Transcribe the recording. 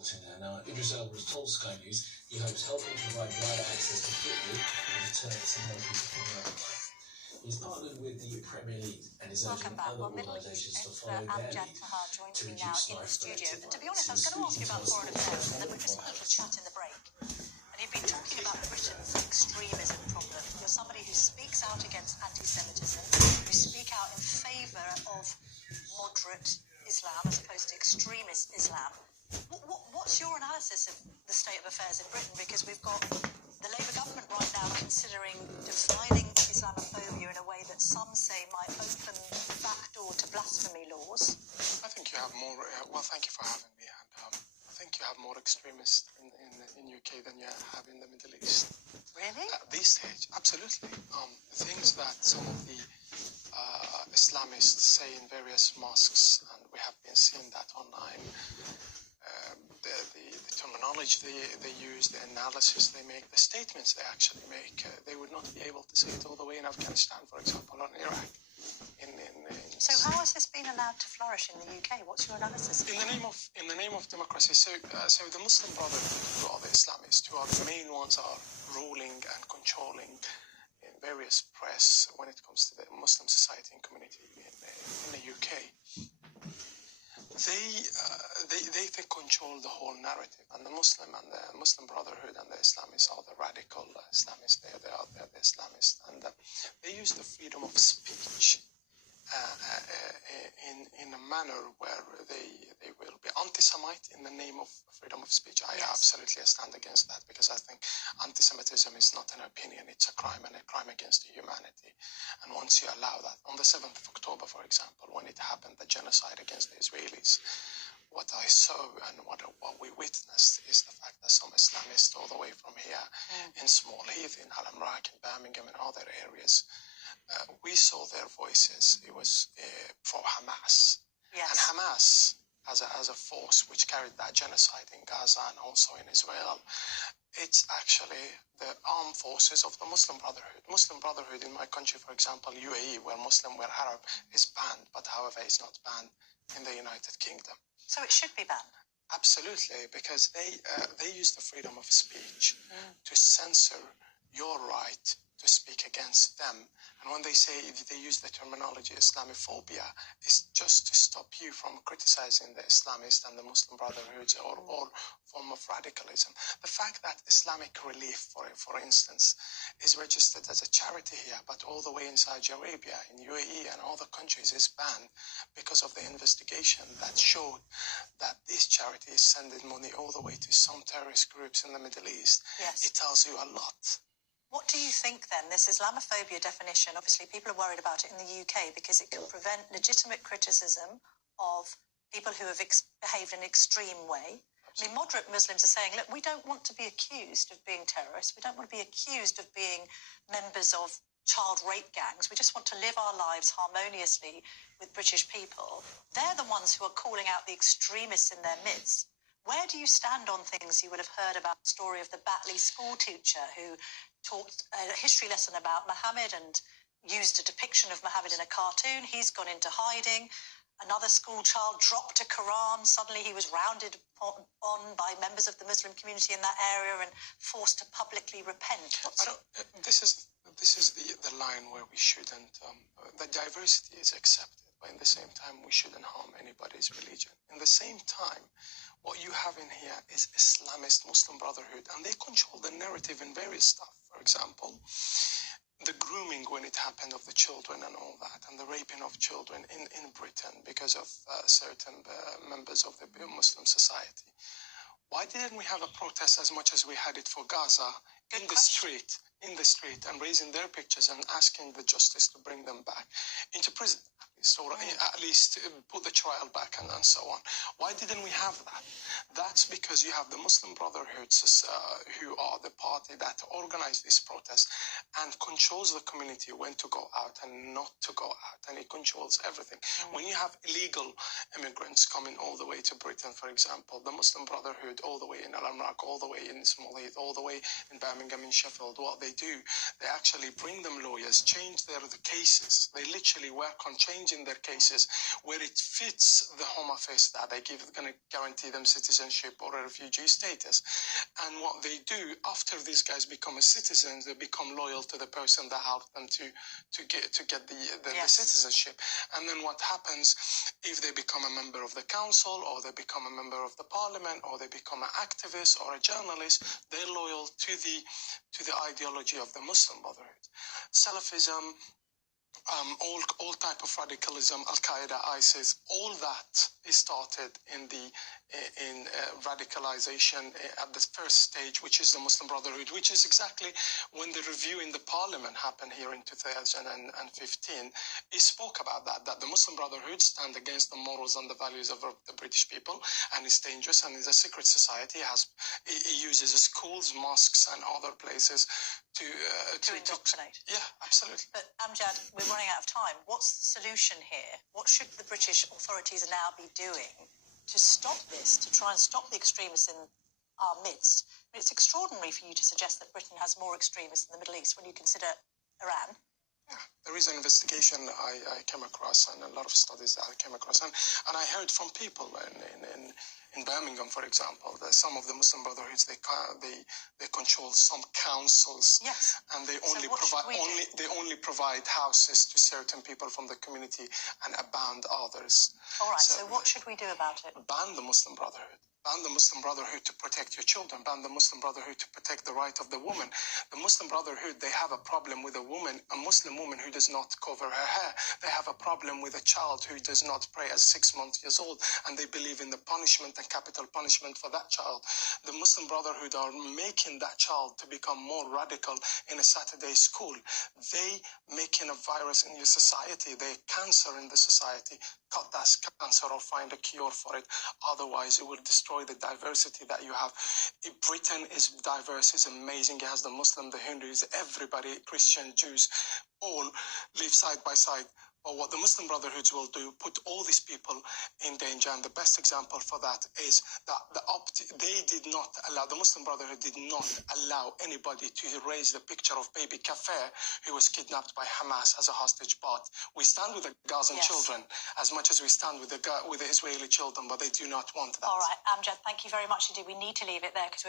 reporting there. Now, Idris Elba has told Sky News he hopes helping to provide wider access to football will deter some young people from work. He's partnered with the Premier League and is urging other organisations to follow their Amjad lead Taha joins to me now reduce in the life studio. related And to be violence. honest, I was going to ask you about foreign affairs, and then we just had a little chat in the break. And you've been talking about Britain's extremism problem. You're somebody who speaks out against anti-Semitism, who speak out in favour of moderate Islam as opposed to extremist Islam. What's your analysis of the state of affairs in Britain? Because we've got the Labour government right now considering defining Islamophobia in a way that some say might open the back door to blasphemy laws. I think you have more. Well, thank you for having me. And I think you have more extremists in UK than you have in the Middle East. Really? At this stage, absolutely. Things that some of the Islamists say in various mosques, and we have been seeing that online. The terminology they use, the analysis they make, the statements they actually make, they would not be able to say it all the way in Afghanistan, for example, or in Iraq. So how has this been allowed to flourish in the UK? What's your analysis? In the name of democracy. So the Muslim Brotherhood, who are the Islamists, who are the main ones, are ruling and controlling in various press when it comes to the Muslim society and community in the UK. They control the whole narrative, and the Muslim Brotherhood and the Islamists are the radical Islamists. They're the Islamists, and they use the freedom of speech in a manner where they will be anti-Semite in the name of freedom of speech. I absolutely stand against that, because I think anti-Semitism is not an opinion, it's a crime, and a crime against humanity. And once you allow that, on the 7th of October, for example, when it happened, the genocide against the Israelis, what I saw and what we witnessed is the fact that some Islamists all the way from here in Small Heath, in Al-Amrak, in Birmingham, and other areas, we saw their voices. It was for Hamas. Yes. And Hamas, as a force which carried that genocide in Gaza and also in Israel, it's actually the armed forces of the Muslim Brotherhood. Muslim Brotherhood in my country, for example, UAE, where Muslim, where Arab, is banned, but however is not banned in the United Kingdom. So it should be banned? Absolutely, because they use the freedom of speech to censor your right to speak against them. And when they say, they use the terminology Islamophobia, it's just to stop you from criticizing the Islamists and the Muslim Brotherhoods or all form of radicalism. The fact that Islamic Relief, for instance, is registered as a charity here, but all the way in Saudi Arabia, in UAE and other countries is banned because of the investigation that showed that this charity is sending money all the way to some terrorist groups in the Middle East. Yes. It tells you a lot. What do you think then, this Islamophobia definition, obviously people are worried about it in the UK because it can prevent legitimate criticism of people who have behaved in an extreme way. I mean, moderate Muslims are saying, look, we don't want to be accused of being terrorists. We don't want to be accused of being members of child rape gangs. We just want to live our lives harmoniously with British people. They're the ones who are calling out the extremists in their midst. Where do you stand on things? You will have heard about the story of the Batley school teacher who taught a history lesson about Muhammad and used a depiction of Muhammad in a cartoon. He's gone into hiding. Another school child dropped a Quran. Suddenly he was rounded on by members of the Muslim community in that area and forced to publicly repent. This is the line where we shouldn't, the diversity is accepted, but in the same time we shouldn't harm anybody's religion. In the same time, what you have in here is Islamist Muslim Brotherhood, and they control the narrative in various stuff. For example, the grooming when it happened of the children and all that, and the raping of children in Britain because of certain members of the Muslim society. Why didn't we have a protest as much as we had it for Gaza in the street, and raising their pictures and asking the justice to bring them back into prison? Or at least put the trial back and so on. Why didn't we have that? That's because you have the Muslim Brotherhoods who are the party that organize this protest and controls the community when to go out and not to go out, and it controls everything. When you have illegal immigrants coming all the way to Britain, for example, the Muslim Brotherhood all the way in Al-Amrak, all the way in Small Heath, all the way in Birmingham, in Sheffield, what they they do, they actually bring them lawyers, change the cases. They literally work on changing their cases where it fits the Home Office that they give, going to guarantee them citizenship or a refugee status. And what they do after these guys become a citizen, they become loyal to the person that helped them to get the citizenship. And then what happens if they become a member of the council, or they become a member of the parliament, or they become an activist or a journalist, they're loyal to the ideology of the Muslim Brotherhood. Salafism, all type of radicalism, Al-Qaeda, ISIS, all that is started in radicalization at the first stage, which is the Muslim Brotherhood, which is exactly when the review in the parliament happened here in 2015. He spoke about that the Muslim Brotherhood stand against the morals and the values of the British people, and is dangerous, and is a secret society. He uses schools, mosques, and other places to indoctrinate. Yeah, absolutely. But Amjad, we're running out of time. What's the solution here? What should the British authorities now be doing to stop this, to try and stop the extremists in our midst? I mean, it's extraordinary for you to suggest that Britain has more extremists in the Middle East when you consider Iran. Yeah, there is an investigation I came across, and a lot of studies that I came across, and I heard from people in Birmingham, for example, that some of the Muslim Brotherhoods they control some councils, yes, and they only provide houses to certain people from the community and abandon others. All right. So what should we do about it? Ban the Muslim Brotherhood. Ban the Muslim Brotherhood to protect your children. Ban the Muslim Brotherhood to protect the right of the woman. The Muslim Brotherhood, they have a problem with a Muslim woman who does not cover her hair. They have a problem with a child who does not pray at 6 months old, and they believe in the punishment and capital punishment for that child. The Muslim Brotherhood are making that child to become more radical in a Saturday school. They making a virus in your society. They cancer in the society. Cut that cancer or find a cure for it. Otherwise, it will destroy the diversity that you have. Britain is diverse, is amazing. It has the Muslim, the Hindus, everybody, Christian, Jews, all live side by side. But what the Muslim Brotherhoods will do, put all these people in danger. And the best example for that is that the Muslim Brotherhood did not allow anybody to erase the picture of baby Kafir, who was kidnapped by Hamas as a hostage. But we stand with the Gazan children as much as we stand with the Israeli children, but they do not want that. All right, Amjad, thank you very much indeed. We need to leave it there because we're